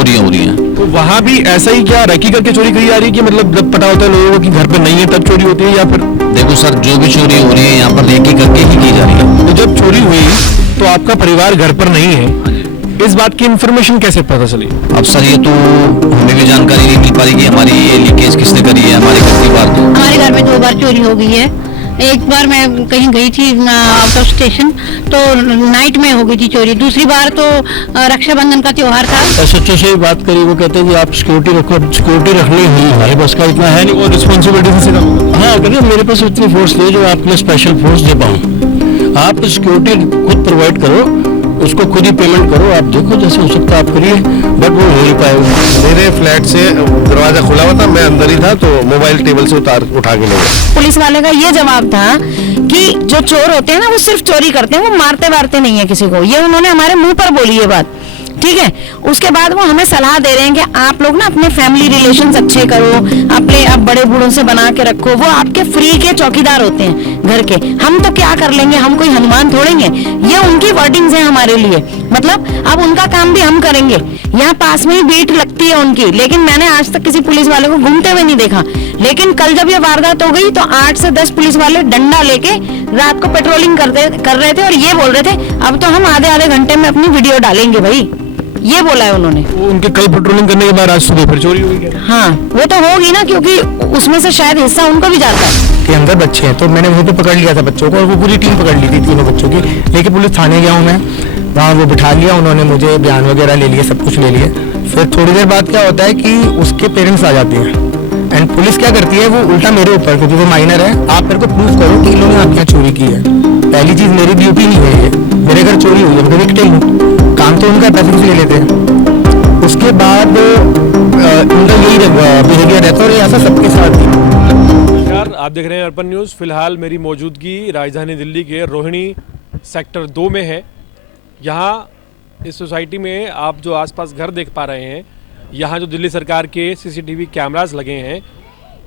चोरियां हो रही हैं। तो वहाँ भी ऐसा ही क्या रैकी करके चोरी करी जा रही है कि मतलब जब पता होता है लोगों को कि घर पे नहीं है तब चोरी होती है, या फिर? देखो सर, जो भी चोरी हो रही है यहाँ पर रेकी करके ही की जा रही है। तो जब चोरी हुई तो आपका परिवार घर पर नहीं है, इस बात की इंफॉर्मेशन कैसे पता चली? अब सर ये तो हमें भी जानकारी नहीं मिल पा रही कि हमारी ये लीकेज किसने करी है हमारे घर की बात। हमारे घर में 2 बार चोरी हो गई है। एक बार मैं कहीं गई थी आउट ऑफ स्टेशन, तो नाइट में हो गई थी चोरी। दूसरी बार तो रक्षाबंधन का त्योहार था। सच्चे से बात करी, वो कहते हैं कि आप सिक्योरिटी रखो, सिक्योरिटी रखनी ही हमारे बस का इतना है नहीं और रिस्पॉन्सिबिलिटी से कम। हाँ, करिए मेरे पास इतनी फोर्स नहीं जो आपके लिए स्पेशल फोर्स दे पाऊँ। आप सिक्योरिटी खुद प्रोवाइड करो, उसको खुद ही पेमेंट करो, आप देखो जैसे हो सकता है आप करिए, बट वो हो नहीं पाएगा। मेरे फ्लैट से दरवाजा खुला हुआ था, मैं अंदर ही था, तो मोबाइल टेबल से उठा के ले गए। पुलिस वाले का ये जवाब था कि जो चोर होते हैं ना वो सिर्फ चोरी करते हैं, वो मारते वारते नहीं है किसी को। ये उन्होंने हमारे मुंह पर बोली ये बात, ठीक है। उसके बाद वो हमें सलाह दे रहे हैं कि आप लोग ना अपने फैमिली रिलेशंस अच्छे करो, अपने आप बड़े बूढ़ों से बना के रखो, वो आपके फ्री के चौकीदार होते हैं घर के। हम तो क्या कर लेंगे, हम कोई हनुमान थोड़ेंगे। ये उनकी वर्डिंग्स हैं हमारे लिए, मतलब अब उनका काम भी हम करेंगे। यहाँ पास में ही बीट लगती है उनकी, लेकिन मैंने आज तक किसी पुलिस वाले को घूमते हुए नहीं देखा। लेकिन कल जब ये वारदात हो गई तो 8 से 10 पुलिस वाले डंडा लेके रात को पेट्रोलिंग कर रहे थे और ये बोल रहे थे अब तो हम आधे घंटे में अपनी वीडियो डालेंगे भाई, ये बोला है उन्होंने। उनके कल पेट्रोलिंग करने के बाद आज सुबह फिर चोरी हुई है। हाँ, वो तो होगी ना, क्योंकि उसमें से शायद हिस्सा उनको भी जाता है के अंदर बच्चे हैं। तो मैंने वहीं पे पकड़ लिया था बच्चों को, और वो पूरी टीम पकड़ ली थी, तीनों बच्चों की। लेके पुलिस थाने गया हूँ मैं, वहाँ वो बिठा लिया उन्होंने, मुझे बयान वगैरह ले लिए, सब कुछ ले लिए। फिर थोड़ी देर बाद क्या होता है कि उसके पेरेंट्स आ जाते हैं, एंड पुलिस क्या करती है, वो उल्टा मेरे ऊपर, क्योंकि वो माइनर है, आप मेरे को प्रूव करो कि इन्होंने आपके यहाँ चोरी की है। पहली चीज, मेरी ड्यूटी नहीं है ये, मेरे घर चोरी हुई है, मैं विक्टिम हूँ, काम तो उनका पैसे ले लेते हैं। उसके बाद उनका यही बिहेवियर रहता है और ऐसा सबके साथ ही। नमस्कार, आप देख रहे हैं अर्पण न्यूज़। फिलहाल मेरी मौजूदगी राजधानी दिल्ली के रोहिणी सेक्टर 2 में है। यहाँ इस सोसाइटी में आप जो आसपास घर देख पा रहे हैं, यहाँ जो दिल्ली सरकार के सीसीटीवी कैमरास लगे हैं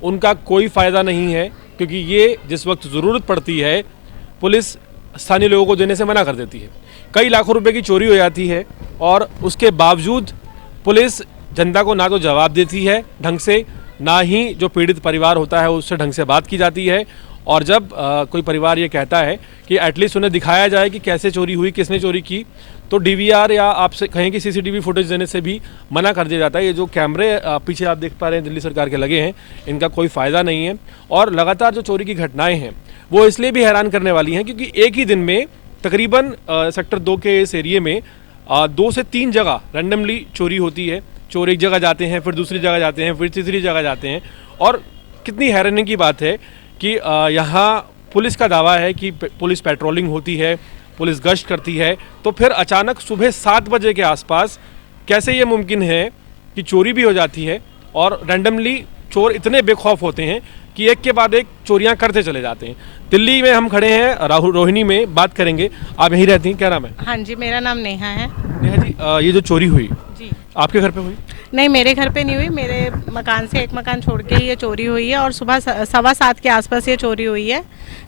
उनका कोई फ़ायदा नहीं है, क्योंकि ये जिस वक्त ज़रूरत पड़ती है पुलिस स्थानीय लोगों को देने से मना कर देती है। कई लाखों रुपए की चोरी हो जाती है और उसके बावजूद पुलिस जनता को ना तो जवाब देती है ढंग से, ना ही जो पीड़ित परिवार होता है उससे ढंग से बात की जाती है। और जब कोई परिवार ये कहता है कि एटलीस्ट उन्हें दिखाया जाए कि कैसे चोरी हुई, किसने चोरी की, तो डीवीआर या आपसे कहें कि सीसीटीवी फुटेज देने से भी मना कर दिया जाता है। ये जो कैमरे पीछे आप देख पा रहे हैं दिल्ली सरकार के लगे हैं, इनका कोई फ़ायदा नहीं है। और लगातार जो चोरी की घटनाएँ हैं वो इसलिए भी हैरान करने वाली हैं क्योंकि एक ही दिन में तकरीबन सेक्टर 2 के इस एरिए में 2 से 3 जगह रैंडमली चोरी होती है। चोर एक जगह जाते हैं, फिर दूसरी जगह जाते हैं, फिर तीसरी जगह जाते हैं। और कितनी हैरानी की बात है कि यहाँ पुलिस का दावा है कि पुलिस पेट्रोलिंग होती है, पुलिस गश्त करती है, तो फिर अचानक सुबह 7 बजे के आसपास कैसे ये मुमकिन है कि चोरी भी हो जाती है। और रैंडमली चोर इतने बेखौफ होते हैं कि एक के बाद एक चोरियां करते चले जाते हैं। दिल्ली में हम खड़े हैं, रोहिणी में बात करेंगे। आप यहीं रहती हैं, क्या नाम है? हाँ जी, मेरा नाम नेहा है। नेहा जी, ये जो चोरी हुई जी, आपके घर पे हुई? नहीं, मेरे घर पे नहीं हुई, मेरे मकान से एक मकान छोड़ के ही ये चोरी हुई है और सुबह 7:15 के आसपास ये चोरी हुई है।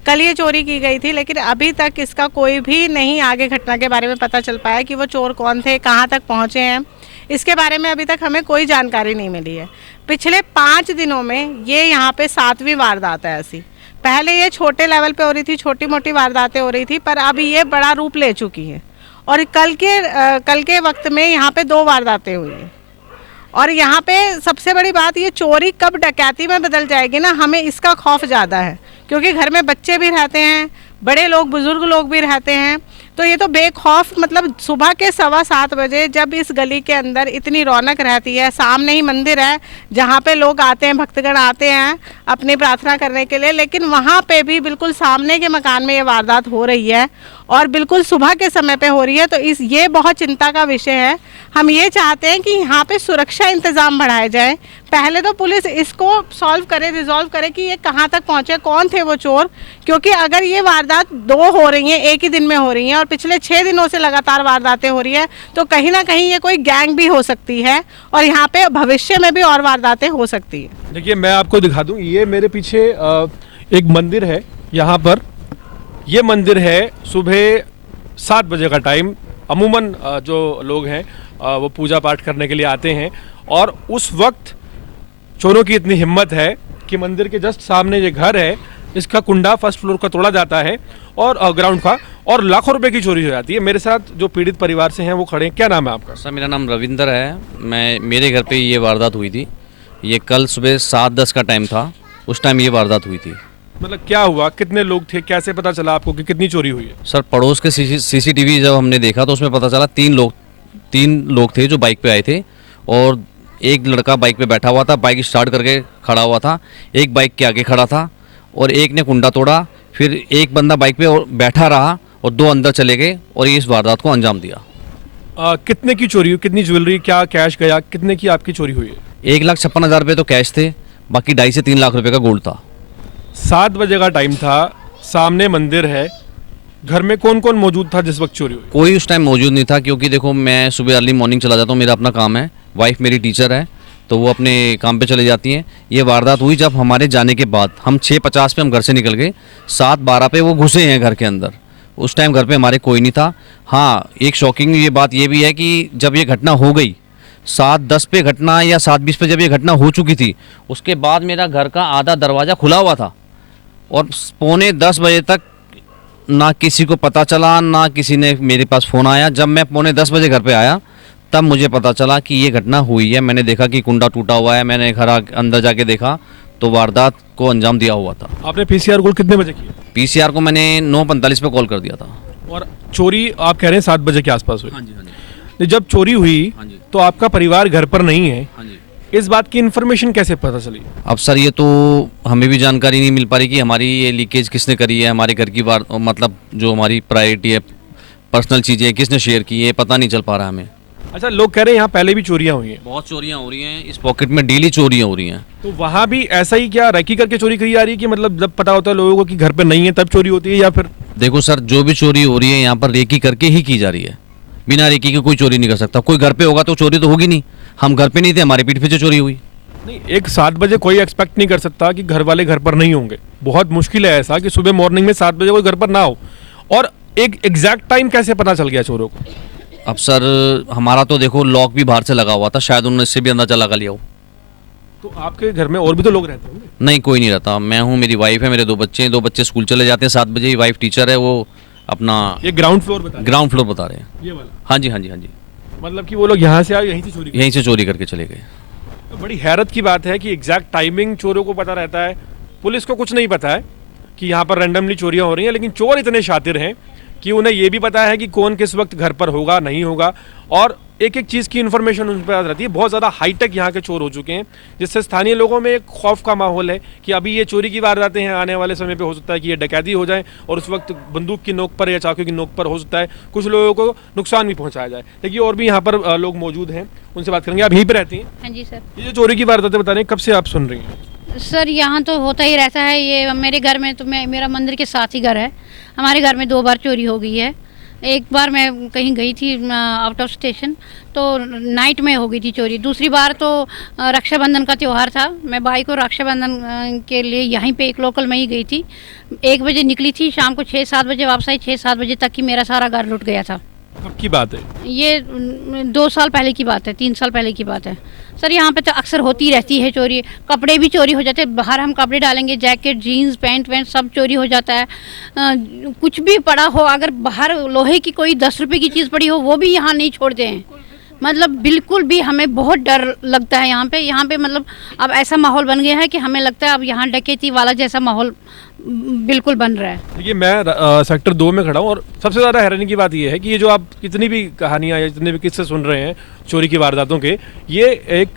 कल ये चोरी की गई थी, लेकिन अभी तक इसका कोई भी नहीं आगे घटना के बारे में पता चल पाया कि वो चोर कौन थे, कहाँ तक पहुँचे हैं। इसके बारे में अभी तक हमें कोई जानकारी नहीं मिली है। पिछले 5 दिनों में ये यहाँ पे 7वीं वारदात है ऐसी। पहले ये छोटे लेवल पे हो रही थी, छोटी मोटी वारदातें हो रही थी, पर अभी ये बड़ा रूप ले चुकी है। और कल के वक्त में यहाँ पे 2 वारदातें हुई हैं। और यहाँ पे सबसे बड़ी बात, ये चोरी कब डकैती में बदल जाएगी ना, हमें इसका खौफ ज़्यादा है, क्योंकि घर में बच्चे भी रहते हैं, बड़े लोग, बुजुर्ग लोग भी रहते हैं। तो ये तो बेखौफ, मतलब सुबह के 7:15 बजे जब इस गली के अंदर इतनी रौनक रहती है, सामने ही मंदिर है जहाँ पे लोग आते हैं, भक्तगण आते हैं अपनी प्रार्थना करने के लिए, लेकिन वहाँ पे भी बिल्कुल सामने के मकान में ये वारदात हो रही है और बिल्कुल सुबह के समय पे हो रही है। तो ये बहुत चिंता का विषय है। हम ये चाहते हैं कि यहाँ पे सुरक्षा इंतज़ाम बढ़ाए जाए। पहले तो पुलिस इसको सॉल्व करे, रिजॉल्व करे कि ये कहाँ तक पहुँचे, कौन थे वो चोर, क्योंकि अगर ये वारदात 2 हो रही हैं, एक ही दिन में हो रही हैं और पिछले 6 दिनों से लगातार वारदातें हो रही है, तो कहीं ना कहीं ये कोई गैंग भी हो सकती है और यहाँ पे भविष्य में भी और वारदातें हो सकती है। देखिए, मैं आपको दिखा दूं, ये मेरे पीछे एक मंदिर है। यहाँ पर ये मंदिर है, सुबह 7 बजे का टाइम। अमूमन जो लोग हैं वो पूजा पाठ करने के लिए आते हैं, और उस वक्त चोरों की इतनी हिम्मत है कि मंदिर के जस्ट सामने ये घर है, इसका कुंडा फर्स्ट फ्लोर का तोड़ा जाता है और ग्राउंड का, और लाखों रुपए की चोरी हो जाती है। मेरे साथ जो पीड़ित परिवार से हैं वो खड़े हैं। क्या नाम है आपका? सर मेरा नाम रविंदर है। मेरे घर पे ये वारदात हुई थी। ये कल सुबह 7:10 का टाइम था, उस टाइम ये वारदात हुई थी। मतलब क्या हुआ, कितने लोग थे, कैसे पता चला आपको कि कितनी चोरी हुई है? सर पड़ोस के सीसीटीवी जब हमने देखा तो उसमें पता चला 3 लोग थे जो बाइक पे आए थे, और एक लड़का बाइक पे बैठा हुआ था, बाइक स्टार्ट करके खड़ा हुआ था, एक बाइक के आगे खड़ा था और एक ने कुंडा तोड़ा। फिर एक बंदा बाइक पे और बैठा रहा और 2 अंदर चले गए और ये इस वारदात को अंजाम दिया। कितने की चोरी हुई, कितनी ज्वेलरी, क्या कैश गया, कितने की आपकी चोरी हुई है? 1,56,000 रुपये तो कैश थे, बाकी 2.5 से 3 लाख रुपए का गोल्ड था। 7 बजे का टाइम था, सामने मंदिर है, घर में कौन कौन मौजूद था जिस वक्त चोरी हुई? कोई उस टाइम मौजूद नहीं था, क्योंकि देखो मैं सुबह अर्ली मॉर्निंग चला जाता हूँ, मेरा अपना काम है, वाइफ मेरी टीचर है तो वो अपने काम पे चले जाती हैं। ये वारदात हुई जब हमारे जाने के बाद, हम 6:50 पे हम घर से निकल गए, 7:12 पे वो घुसे हैं घर के अंदर। उस टाइम घर पे हमारे कोई नहीं था। हाँ, एक शॉकिंग ये बात ये भी है कि जब ये घटना हो गई 7:10 पे घटना या 7:20 पे जब ये घटना हो चुकी थी, उसके बाद मेरा घर का आधा दरवाज़ा खुला हुआ था और 9:45 बजे तक ना किसी को पता चला, ना किसी ने मेरे पास फ़ोन आया। जब मैं 9:45 बजे घर पे आया तब मुझे पता चला कि ये घटना हुई है। मैंने देखा कि कुंडा टूटा हुआ है, मैंने घर अंदर जाके देखा तो वारदात को अंजाम दिया हुआ था। आपने पीसीआर कॉल कितने बजे किया? पीसीआर को मैंने 9:45 पे कॉल कर दिया था। और चोरी आप कह रहे हैं 7 बजे के आसपास हुई? हाँ जी, हाँ जी, नहीं, जब चोरी हुई हाँ जी, तो आपका परिवार घर पर नहीं है, हाँ जी। इस बात की इन्फॉर्मेशन कैसे पता चली? अब सर ये तो हमें भी जानकारी नहीं मिल पा रही कि हमारी ये लीकेज किसने करी है, हमारे घर की मतलब जो हमारी प्रायोरिटी है, पर्सनल चीज़ें किसने शेयर की है, पता नहीं चल पा रहा हमें। अच्छा, लोग कह रहे हैं यहाँ पहले भी चोरियां हुई हैं। बहुत चोरियां हो रही हैं, इस पॉकेट में डेली चोरियां हो रही हैं। तो वहाँ भी ऐसा ही क्या रैकी करके चोरी करी जा रही है कि मतलब जब पता होता है लोगों को कि घर पे नहीं है तब चोरी होती है, या फिर? देखो सर, जो भी चोरी हो रही है यहाँ पर रेकी करके ही की जा रही है। बिना रेकी के कोई चोरी नहीं कर सकता। कोई घर पे होगा तो चोरी तो होगी नहीं। हम घर पे नहीं थे, हमारे पीठ पीछे चोरी हुई। नहीं, एक 7 बजे कोई एक्सपेक्ट नहीं कर सकता कि घर वाले घर पर नहीं होंगे। बहुत मुश्किल है ऐसा कि सुबह मॉर्निंग में 7 बजे कोई घर पर ना हो। और एक एग्जैक्ट टाइम कैसे पता चल गया चोरों को? अब सर हमारा तो देखो लॉक भी बाहर से लगा हुआ था, शायद उन्होंने इससे भी अंदाजा लगा लिया हो। तो आपके घर में और भी तो लोग रहते होंगे? नहीं, कोई नहीं रहता। मैं हूँ, मेरी वाइफ है, मेरे 2 बच्चे हैं। 2 बच्चे स्कूल चले जाते हैं 7 बजे। वाइफ टीचर है, वो अपना ये ग्राउंड फ्लोर बता रहे ग्राउंड फ्लोर बता रहे हैं। हैं? ये वाला हाँ जी, हाँ जी, हाँ जी। मतलब कि वो लोग यहाँ से आए, यहीं से चोरी की? यहीं से चोरी करके चले गए। तो बड़ी हैरत की बात है कि एग्जैक्ट टाइमिंग चोरों को पता रहता है, पुलिस को कुछ नहीं पता है कि यहाँ पर रैंडमली चोरियाँ हो रही हैं। लेकिन चोर इतने शातिर हैं कि उन्हें ये भी पता है कि कौन किस वक्त घर पर होगा, नहीं होगा, और एक एक चीज़ की इन्फॉर्मेशन उन पर रहती है। बहुत ज़्यादा हाईटेक यहाँ के चोर हो चुके हैं, जिससे स्थानीय लोगों में एक खौफ का माहौल है कि अभी ये चोरी की वारदातें हैं, आने वाले समय पे हो सकता है कि ये डकैती हो जाए और उस वक्त बंदूक की नोक पर या चाकू की नोक पर हो सकता है कुछ लोगों को नुकसान भी पहुँचाया जाए। देखिए और भी यहाँ पर लोग मौजूद हैं, उनसे बात करेंगे। आप यहीं पर रहती हैं? हाँ जी सर। ये जो चोरी की वारदातें बता रहे हैं, कब से आप सुन रही हैं? सर यहाँ तो होता ही रहता है। ये मेरे घर में तो मेरा मंदिर के साथ ही घर है। हमारे घर में 2 बार चोरी हो गई है। एक बार मैं कहीं गई थी आउट ऑफ स्टेशन, तो नाइट में हो गई थी चोरी। दूसरी बार तो रक्षाबंधन का त्यौहार था, मैं भाई को रक्षाबंधन के लिए यहीं पे एक लोकल में ही गई थी। 1 बजे निकली थी, शाम को 6-7 बजे वापस आई। 6-7 बजे तक ही मेरा सारा घर लुट गया था। कब की बात है ये? 2 साल पहले की बात है, 3 साल पहले की बात है। सर यहाँ पे तो अक्सर होती रहती है चोरी। कपड़े भी चोरी हो जाते हैं, बाहर हम कपड़े डालेंगे, जैकेट, जीन्स, पैंट सब चोरी हो जाता है। कुछ भी पड़ा हो, अगर बाहर लोहे की कोई 10 रुपये की चीज़ पड़ी हो, वो भी यहाँ नहीं छोड़ते हैं। मतलब बिल्कुल भी हमें बहुत डर लगता है यहाँ पे मतलब अब ऐसा माहौल बन गया है कि हमें लगता है अब यहाँ डकैती वाला जैसा माहौल बिल्कुल बन रहा है। देखिए मैं सेक्टर 2 में खड़ा हूँ और सबसे ज़्यादा हैरानी की बात ये है कि ये जो आप कितनी भी कहानियाँ या जितने भी किस्से सुन रहे हैं चोरी की वारदातों के, ये एक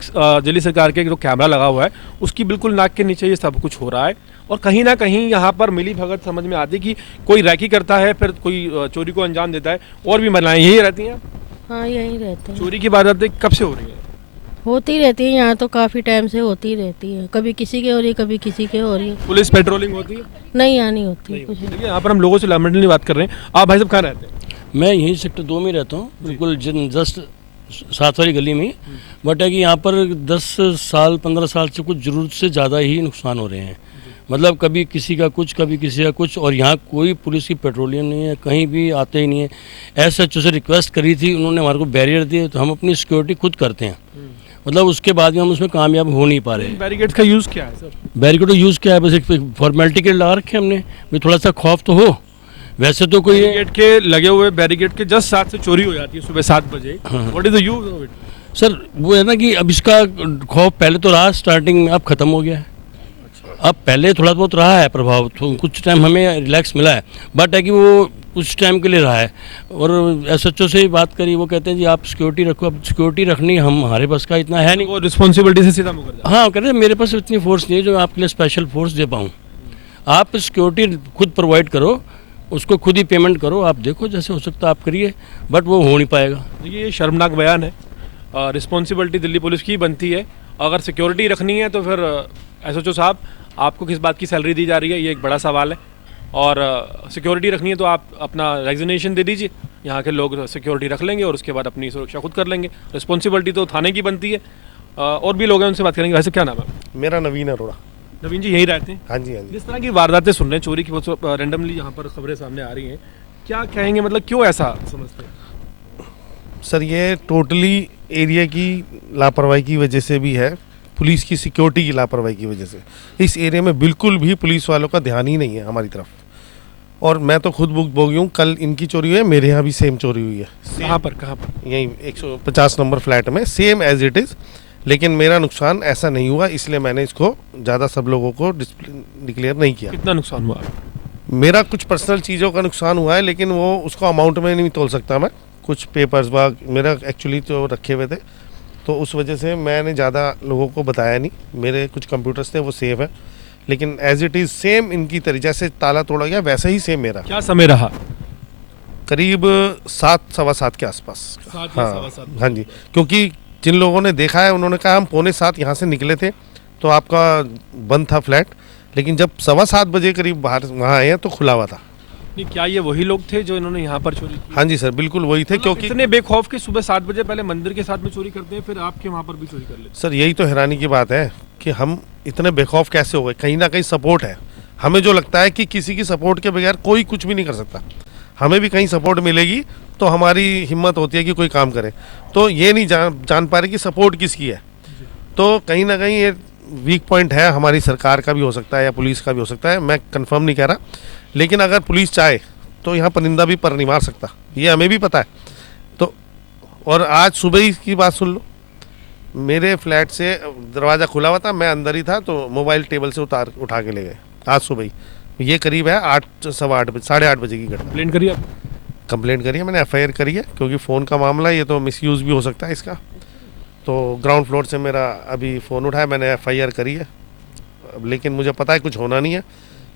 दिल्ली सरकार के जो कैमरा लगा हुआ है उसकी बिल्कुल नाक के नीचे ये सब कुछ हो रहा है। और कहीं ना कहीं यहाँ पर मिली भगत समझ में आती कि कोई रैकी करता है, फिर कोई चोरी को अंजाम देता है। और भी महिलाएं यही रहती हैं? हाँ, यहीं रहते हैं। चोरी की वारदातें कब से हो रही हैं? होती रहती है यहाँ तो, काफ़ी टाइम से होती रहती है। कभी किसी के हो रही है, कभी किसी के हो रही है। पुलिस पेट्रोलिंग होती है? नहीं, यहाँ नहीं होती है कुछ। देखिए यहाँ पर हम लोगों से लैमिनेटली बात कर रहे हैं। आप भाई साहब कहाँ रहते हैं? मैं यहीं सेक्टर 2 में रहता हूँ, बिल्कुल जस्ट 7 वाली गली में। बट है कि यहाँ पर 10 साल 15 साल से कुछ ज़रूरत से ज़्यादा ही नुकसान हो रहे हैं। मतलब कभी किसी का कुछ, कभी किसी का कुछ, और यहाँ कोई पुलिस की पेट्रोलिंग नहीं है, कहीं भी आते ही नहीं है। एसएचओ से रिक्वेस्ट करी थी, उन्होंने हमारे को बैरियर दिए, तो हम अपनी सिक्योरिटी खुद करते हैं, मतलब उसके बाद भी हम उसमें कामयाब हो नहीं पा रहे। बैरिकेड्स का यूज़ क्या है सर? बैरिकेड यूज़ किया है, बस एक फॉर्मेलिटी के लिए लगा रखे हमने, भी थोड़ा सा खौफ तो हो। वैसे तो कोई बैरिकेड के लगे हुए बैरिकेड के जस्ट साथ से चोरी हो जाती है सुबह 7 बजे। What is the use of it? Sir वो है ना कि अब इसका खौफ पहले तो रहा स्टार्टिंग में, अब ख़त्म हो गया है। अब पहले थोड़ा बहुत रहा है प्रभाव, तो कुछ टाइम हमें रिलैक्स मिला है, बट है कि वो कुछ टाइम के लिए रहा है। और एसएचओ से ही बात करी, वो कहते हैं जी आप सिक्योरिटी रखो। अब सिक्योरिटी रखनी हमारे पास का इतना है नहीं, वो रिस्पॉन्सिबिलिटी से सीधा मुकर जाता है। हाँ, कहते हैं मेरे पास इतनी फोर्स नहीं है जो आपके लिए स्पेशल फोर्स दे पाऊँ। आप सिक्योरिटी खुद प्रोवाइड करो, उसको खुद ही पेमेंट करो, आप देखो जैसे हो सकता है आप करिए, बट वो हो नहीं पाएगा। देखिए ये शर्मनाक बयान है। रिस्पॉन्सिबिलिटी दिल्ली पुलिस की बनती है, अगर सिक्योरिटी रखनी है तो फिर एसएचओ साहब आपको किस बात की सैलरी दी जा रही है, ये एक बड़ा सवाल है। और सिक्योरिटी रखनी है तो आप अपना रेजिग्नेशन दे दीजिए, यहाँ के लोग सिक्योरिटी रख लेंगे और उसके बाद अपनी सुरक्षा खुद कर लेंगे। रिस्पॉन्सिबिलिटी तो थाने की बनती है। और भी लोग हैं, उनसे बात करेंगे। वैसे क्या नाम है? मेरा नवीन अरोड़ा। नवीन जी यहीं रहते हैं? हाँ जी, हाँ जी। जिस तरह की वारदातें सुन रहे हैं, चोरी की रैंडमली यहाँ पर खबरें सामने आ रही हैं, क्या कहेंगे, मतलब क्यों ऐसा समझते हैं? सर ये टोटली एरिया की लापरवाही की वजह से भी है, पुलिस की सिक्योरिटी की लापरवाही की वजह से। इस एरिया में बिल्कुल भी पुलिस वालों का ध्यान ही नहीं है हमारी तरफ। और मैं तो खुद भुगतभोगी हूँ, कल इनकी चोरी हुई है, मेरे यहाँ भी सेम चोरी हुई है। कहाँ पर? यहीं 150 नंबर फ्लैट में, सेम एज इट इज़। लेकिन मेरा नुकसान ऐसा नहीं हुआ, इसलिए मैंने इसको ज़्यादा सब लोगों को डिक्लेयर नहीं किया। कितना नुकसान हुआ? मेरा कुछ पर्सनल चीज़ों का नुकसान हुआ है, लेकिन वो उसको अमाउंट में नहीं तोल सकता मैं। कुछ पेपर्स बाग मेरा एक्चुअली तो रखे हुए थे, तो उस वजह से मैंने ज़्यादा लोगों को बताया नहीं। मेरे कुछ कंप्यूटर्स थे वो सेव है, लेकिन एज इट इज़ सेम इनकी तरह जैसे ताला तोड़ा गया वैसे ही सेम मेरा। क्या समय रहा? करीब 7 सवा 7 के आसपास। हाँ जी, क्योंकि जिन लोगों ने देखा है उन्होंने कहा हम 6:45 यहाँ से निकले थे तो आपका बंद था फ्लैट, लेकिन जब 7:15 बजे करीब बाहर वहाँ आए हैं तो खुला हुआ था। नहीं, क्या ये वही लोग थे जो इन्होंने यहाँ पर चोरी की? हाँ जी सर, बिल्कुल वही थे। क्योंकि इतने बेखौफ के सुबह 7 बजे पहले मंदिर के साथ में चोरी करते हैं, फिर आपके वहाँ पर भी चोरी कर लेते हैं। सर यही तो हैरानी की बात है कि हम इतने बेखौफ कैसे हो गए। कहीं ना कहीं सपोर्ट है, हमें जो लगता है कि किसी की सपोर्ट के बगैर कोई कुछ भी नहीं कर सकता। हमें भी कहीं सपोर्ट मिलेगी तो हमारी हिम्मत होती है कि कोई काम करे। तो ये नहीं जान पा रहे कि सपोर्ट किसकी है। तो कहीं ना कहीं ये वीक पॉइंट है, हमारी सरकार का भी हो सकता है या पुलिस का भी हो सकता है, मैं कंफर्म नहीं कह रहा। लेकिन अगर पुलिस चाहे तो यहाँ परिंदा भी पर नहीं मार सकता, ये हमें भी पता है। तो और आज सुबह ही की बात सुन लो, मेरे फ्लैट से दरवाज़ा खुला हुआ था, मैं अंदर ही था, तो मोबाइल टेबल से उठा के ले गए आज सुबह ही। ये करीब है 8 सवा 8 बजे 8:30 बजे की घटना। कंप्लेंट करिए आप? कंप्लेंट करिए, मैंने FIR करी है, क्योंकि फ़ोन का मामला है, ये तो मिसयूज़ भी हो सकता है इसका। तो ग्राउंड फ्लोर से मेरा अभी फ़ोन उठाया, मैंने FIR करी है। लेकिन मुझे पता है कुछ होना नहीं है,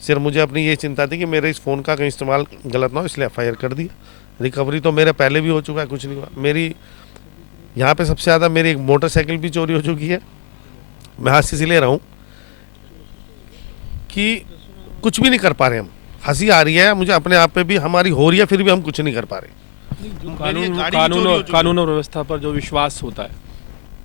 सिर्फ मुझे अपनी ये चिंता थी कि मेरे इस फ़ोन का कहीं इस्तेमाल गलत ना हो, इसलिए FIR कर दी। रिकवरी तो मेरे पहले भी हो चुका है, कुछ नहीं हुआ। मेरी यहाँ पे सबसे ज़्यादा मेरी एक मोटरसाइकिल भी चोरी हो चुकी है। मैं हाथ से ले रहा हूँ कि कुछ भी नहीं कर पा रहे हम। हंसी आ रही है मुझे अपने आप पे भी, हमारी हो रही है, फिर भी हम कुछ नहीं कर पा रहे। कानून और व्यवस्था पर जो विश्वास होता है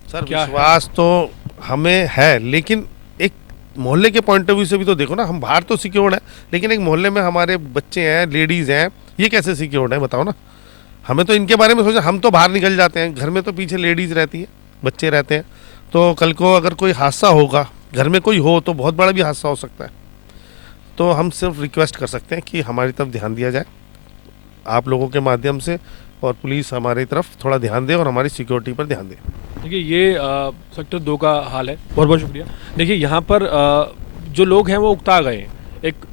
सर, विश्वास तो हमें है, लेकिन एक मोहल्ले के पॉइंट ऑफ व्यू से भी तो देखो ना। हम बाहर तो सिक्योर्ड है, लेकिन एक मोहल्ले में हमारे बच्चे हैं, लेडीज़ हैं, ये कैसे सिक्योर्ड है बताओ ना। हमें तो इनके बारे में सोचा, हम तो बाहर निकल जाते हैं, घर में तो पीछे लेडीज़ रहती है, बच्चे रहते हैं। तो कल को अगर कोई हादसा होगा, घर में कोई हो, तो बहुत बड़ा भी हादसा हो सकता है। तो हम सिर्फ रिक्वेस्ट कर सकते हैं कि हमारी तरफ ध्यान दिया जाए आप लोगों के माध्यम से, और पुलिस हमारी तरफ थोड़ा ध्यान दे और हमारी सिक्योरिटी पर ध्यान दे। देखिए ये सेक्टर 2 का हाल है। बहुत बहुत शुक्रिया। देखिए यहाँ पर जो लोग हैं वो उकता गए हैं। एक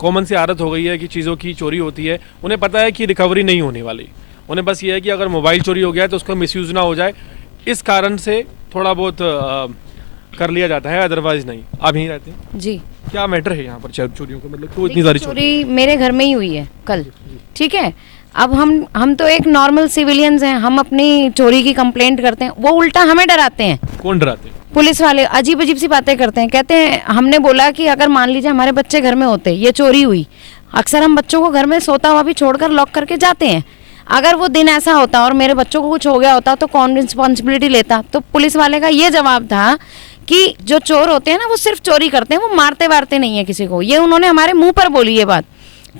कॉमन सी आदत हो गई है कि चीज़ों की चोरी होती है, उन्हें पता है कि रिकवरी नहीं होने वाली। उन्हें बस ये है कि अगर मोबाइल चोरी हो गया है तो उसका मिसयूज़ ना हो जाए, इस कारण से थोड़ा बहुत कर लिया जाता है, अदरवाइज नहीं। आप यहीं रहते हैं? जी। क्या मैटर है यहाँ पर चोरियों का, मतलब क्यों इतनी सारी चोरी मेरे घर में ही हुई है कल, ठीक है। अब हम तो एक नॉर्मल सिविलियंस हैं, हम अपनी चोरी की कंप्लेंट करते हैं, वो उल्टा हमें डराते हैं। कौन डराते हैं? पुलिस वाले अजीब अजीब सी बातें करते हैं। कहते हैं, हमने बोला कि अगर मान लीजिए हमारे बच्चे घर में होते, ये चोरी हुई, अक्सर हम बच्चों को घर में सोता हुआ भी छोड़कर लॉक करके जाते हैं। अगर वो दिन ऐसा होता और मेरे बच्चों को कुछ हो गया होता तो कौन रिस्पॉन्सिबिलिटी लेता? तो पुलिस वाले का ये जवाब था कि जो चोर होते हैं ना वो सिर्फ चोरी करते हैं, वो मारते वारते नहीं है किसी को। ये उन्होंने हमारे मुंह पर बोली ये बात,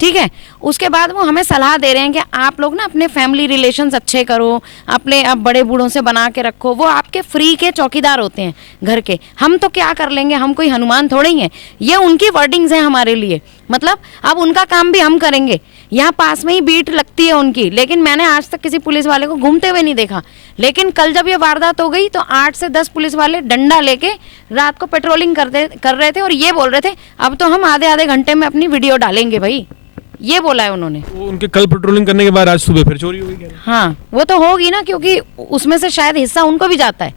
ठीक है। उसके बाद वो हमें सलाह दे रहे हैं कि आप लोग ना अपने फैमिली रिलेशंस अच्छे करो, अपने अब बड़े बूढ़ों से बना के रखो। वो आपके फ्री के चौकीदार होते हैं घर के, हम तो क्या कर लेंगे, हम कोई हनुमान थोड़े ही हैं। ये उनकी वर्डिंग्स हैं हमारे लिए, मतलब अब उनका काम भी हम करेंगे। यहाँ पास में ही बीट लगती है उनकी, लेकिन मैंने आज तक किसी पुलिस वाले को घूमते हुए नहीं देखा। लेकिन कल जब ये वारदात हो गई तो 8 से 10 पुलिस वाले डंडा लेके रात को पेट्रोलिंग कर रहे थे और ये बोल रहे थे अब तो हम आधे घंटे में अपनी वीडियो डालेंगे भाई, ये बोला है उन्होंने। वो उनके कल पेट्रोलिंग करने के बाद आज सुबह फिर चोरी हुई। हाँ वो तो होगी ना, क्योंकि उसमें से शायद हिस्सा उनको भी जाता है।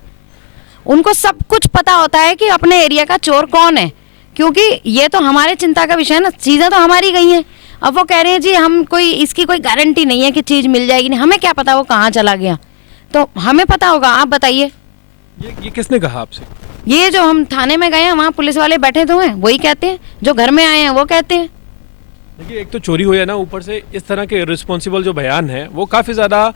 उनको सब कुछ पता होता है कि अपने एरिया का चोर कौन है, क्योंकि ये तो हमारे चिंता का विषय है ना, चीज़ें तो हमारी गई हैं। अब वो कह रहे हैं जी हम कोई इसकी कोई गारंटी नहीं है कि चीज़ मिल जाएगी, नहीं हमें क्या पता वो कहाँ चला गया, तो हमें पता होगा, आप बताइए। ये किसने कहा आपसे? ये जो हम थाने में गए हैं वहाँ पुलिस वाले बैठे तो हैं, वही कहते हैं, जो घर में आए हैं वो कहते हैं। देखिए एक तो चोरी हो है ना, ऊपर से इस तरह के रिस्पॉन्सिबल जो बयान है वो काफ़ी ज़्यादा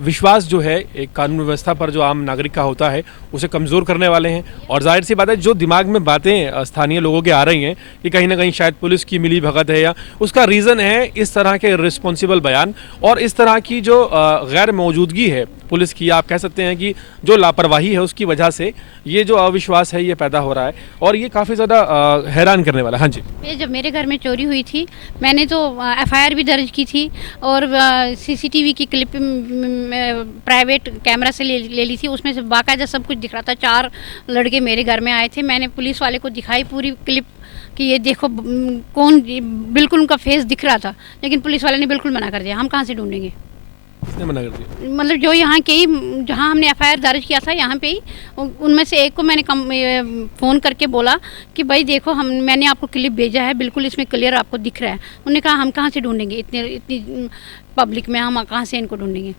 विश्वास जो है एक कानून व्यवस्था पर जो आम नागरिक का होता है उसे कमज़ोर करने वाले हैं। और जाहिर सी बात है जो दिमाग में बातें स्थानीय लोगों के आ रही हैं कि कहीं ना कहीं शायद पुलिस की मिली भगत है, या उसका रीज़न है इस तरह के रिस्पॉन्सिबल बयान और इस तरह की जो गैर मौजूदगी है पुलिस की, आप कह सकते हैं कि जो लापरवाही है उसकी वजह से ये जो अविश्वास है ये पैदा हो रहा है और ये काफ़ी ज़्यादा हैरान करने वाला है। हाँ जी, ये जब मेरे घर में चोरी हुई थी मैंने तो एफआईआर भी दर्ज की थी और सीसीटीवी की क्लिप प्राइवेट कैमरा से ले ली थी, उसमें से बाकायदा सब कुछ दिख रहा था। 4 लड़के मेरे घर में आए थे, मैंने पुलिस वाले को दिखाई पूरी क्लिप कि ये देखो कौन, बिल्कुल उनका फेस दिख रहा था, लेकिन पुलिस वाले ने बिल्कुल मना कर दिया। हम कहाँ से ढूंढेंगे? किसने मना कर दिया? मतलब जो यहाँ के ही, जहाँ हमने एफआईआर दर्ज किया था यहाँ पे ही, उनमें से एक को मैंने फ़ोन करके बोला कि भाई देखो मैंने आपको क्लिप भेजा है, बिल्कुल इसमें क्लियर आपको दिख रहा है। उन्होंने कहा हम कहाँ से ढूंढेंगे, इतनी पब्लिक में हम कहाँ से इनको ढूंढेंगे।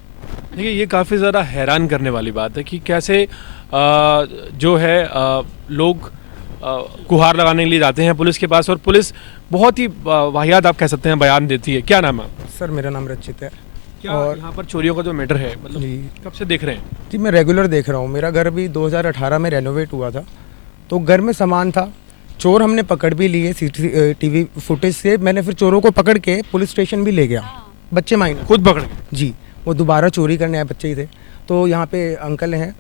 देखिए ये काफ़ी ज़्यादा हैरान करने वाली बात है कि कैसे जो है लोग गुहार लगाने के लिए जाते हैं पुलिस के पास और पुलिस बहुत ही वाहियात आप कह सकते हैं बयान देती है। क्या नाम है? सर मेरा नाम रचित है। क्या और यहाँ पर चोरियों का जो मैटर है मतलब कब से देख रहे हैं? जी मैं रेगुलर देख रहा हूँ। मेरा घर भी 2018 में रेनोवेट हुआ था, तो घर में सामान था, चोर हमने पकड़ भी लिए CCTV फुटेज से। मैंने फिर चोरों को पकड़ के पुलिस स्टेशन भी ले गया, बच्चे माइनर खुद पकड़ के। जी वो दोबारा चोरी करने आए बच्चे ही थे। तो यहाँ पे अंकल हैं,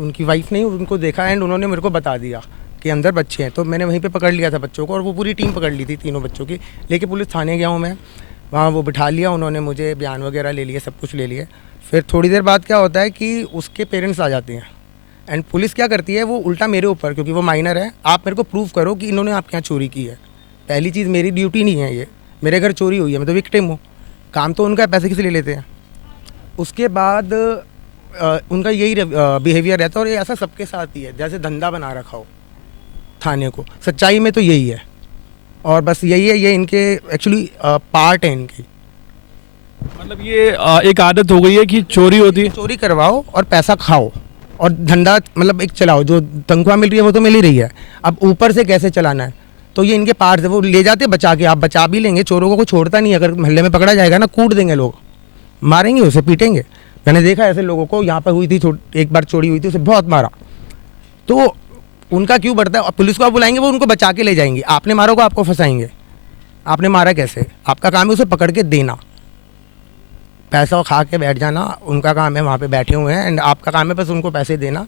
उनकी वाइफ नहीं, उनको देखा एंड उन्होंने मेरे को बता दिया कि अंदर बच्चे हैं, तो मैंने वहीं पे पकड़ लिया था बच्चों को और वो पूरी टीम पकड़ ली थी, तीनों बच्चों की लेके पुलिस थाने गया हूँ मैं। वहाँ वो बिठा लिया उन्होंने, मुझे बयान वगैरह ले लिए, सब कुछ ले लिए। फिर थोड़ी देर बाद क्या होता है कि उसके पेरेंट्स आ जाते हैं एंड पुलिस क्या करती है, वो उल्टा मेरे ऊपर, क्योंकि वो माइनर है, आप मेरे को प्रूव करो कि इन्होंने आपके यहाँ चोरी की है। पहली चीज़ मेरी ड्यूटी नहीं है, ये मेरे घर चोरी हुई है, मैं तो विक्टिम हूँ, काम तो उनका पैसे किस लिए लेते हैं। उसके बाद उनका यही बिहेवियर रहता है और ये ऐसा सबके साथ ही है, जैसे धंधा बना रखा हो थाने को। सच्चाई में तो यही है और बस यही है, ये इनके एक्चुअली पार्ट है इनकी। मतलब ये एक आदत हो गई है कि चोरी होती है, चोरी करवाओ और पैसा खाओ और धंधा मतलब एक चलाओ, जो तनख्वाह मिल रही है वो तो मिल ही रही है, अब ऊपर से कैसे चलाना है तो ये इनके पार्ट है। वो ले जाते बचा के, आप बचा भी लेंगे, चोरों को कोई छोड़ता नहीं है। अगर मोहल्ले में पकड़ा जाएगा ना, कूट देंगे लोग, मारेंगे उसे, पीटेंगे। मैंने देखा ऐसे लोगों को, यहाँ पर हुई थी एक बार चोरी हुई थी, उसे बहुत मारा। तो उनका क्यों बढ़ता है? पुलिस को आप बुलाएंगे, वो उनको बचा के ले जाएंगे, आपने मारो को आपको फंसाएंगे। आपने मारा कैसे? आपका काम है उसे पकड़ के देना, पैसा खा के बैठ जाना उनका काम है, वहाँ पे बैठे हुए हैं एंड आपका काम है बस उनको पैसे देना।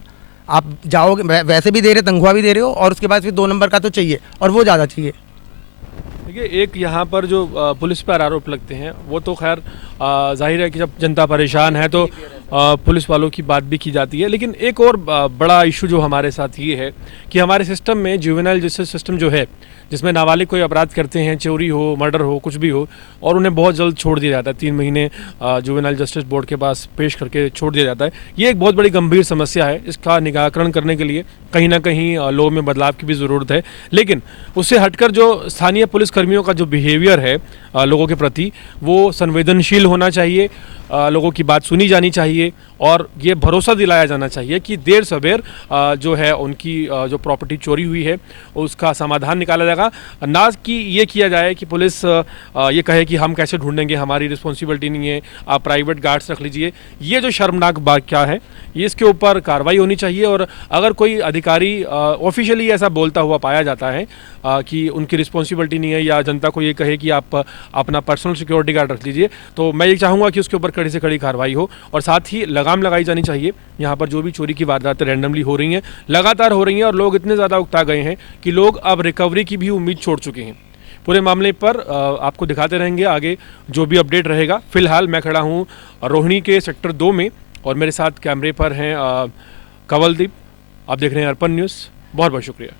आप जाओगे, वैसे भी दे रहे, तनख्वाह भी दे रहे हो और उसके बाद फिर 2 नंबर का तो चाहिए और वो ज़्यादा चाहिए। देखिए एक यहाँ पर जो पुलिस पर आरोप लगते हैं वो तो खैर जाहिर है कि जब जनता परेशान है तो पुलिस वालों की बात भी की जाती है, लेकिन एक और बड़ा इशू जो हमारे साथ ये है कि हमारे सिस्टम में जुवेनाइल जस्टिस सिस्टम जो है, जिसमें नाबालिग कोई अपराध करते हैं, चोरी हो, मर्डर हो, कुछ भी हो, और उन्हें बहुत जल्द छोड़ दिया जाता है, 3 महीने जुवेनाइल जस्टिस बोर्ड के पास पेश करके छोड़ दिया जाता है। ये एक बहुत बड़ी गंभीर समस्या है, इसका निराकरण करने के लिए कहीं ना कहीं लॉ में बदलाव की भी ज़रूरत है। लेकिन उससे हटकर जो स्थानीय पुलिस कर्मियों का जो बिहेवियर है लोगों के प्रति, वो संवेदनशील होना चाहिए। लोगों की बात सुनी जानी चाहिए और ये भरोसा दिलाया जाना चाहिए कि देर सवेर जो है उनकी जो प्रॉपर्टी चोरी हुई है उसका समाधान निकाला जाएगा, ना कि ये किया जाए कि पुलिस ये कहे कि हम कैसे ढूंढेंगे, हमारी रिस्पॉन्सिबिलिटी नहीं है, आप प्राइवेट गार्ड्स रख लीजिए। ये जो शर्मनाक बात क्या है, ये इसके ऊपर कार्रवाई होनी चाहिए। और अगर कोई अधिकारी ऑफिशियली ऐसा बोलता हुआ पाया जाता है कि उनकी रिस्पॉन्सिबिलिटी नहीं है या जनता को ये कहे कि आप अपना पर्सनल सिक्योरिटी गार्ड रख लीजिए, तो मैं ये चाहूँगा कि उसके ऊपर कड़ी से कड़ी कार्रवाई हो और साथ ही लगाम लगाई जानी चाहिए। यहाँ पर जो भी चोरी की वारदातें रैंडमली हो रही हैं, लगातार हो रही हैं और लोग इतने ज़्यादा उकता गए हैं कि लोग अब रिकवरी की भी उम्मीद छोड़ चुके हैं। पूरे मामले पर आपको दिखाते रहेंगे आगे जो भी अपडेट रहेगा। फिलहाल मैं खड़ा हूँ रोहिणी के सेक्टर 2 में और मेरे साथ कैमरे पर हैं कंवलदीप। आप देख रहे हैं अर्पण न्यूज़। बहुत बहुत शुक्रिया।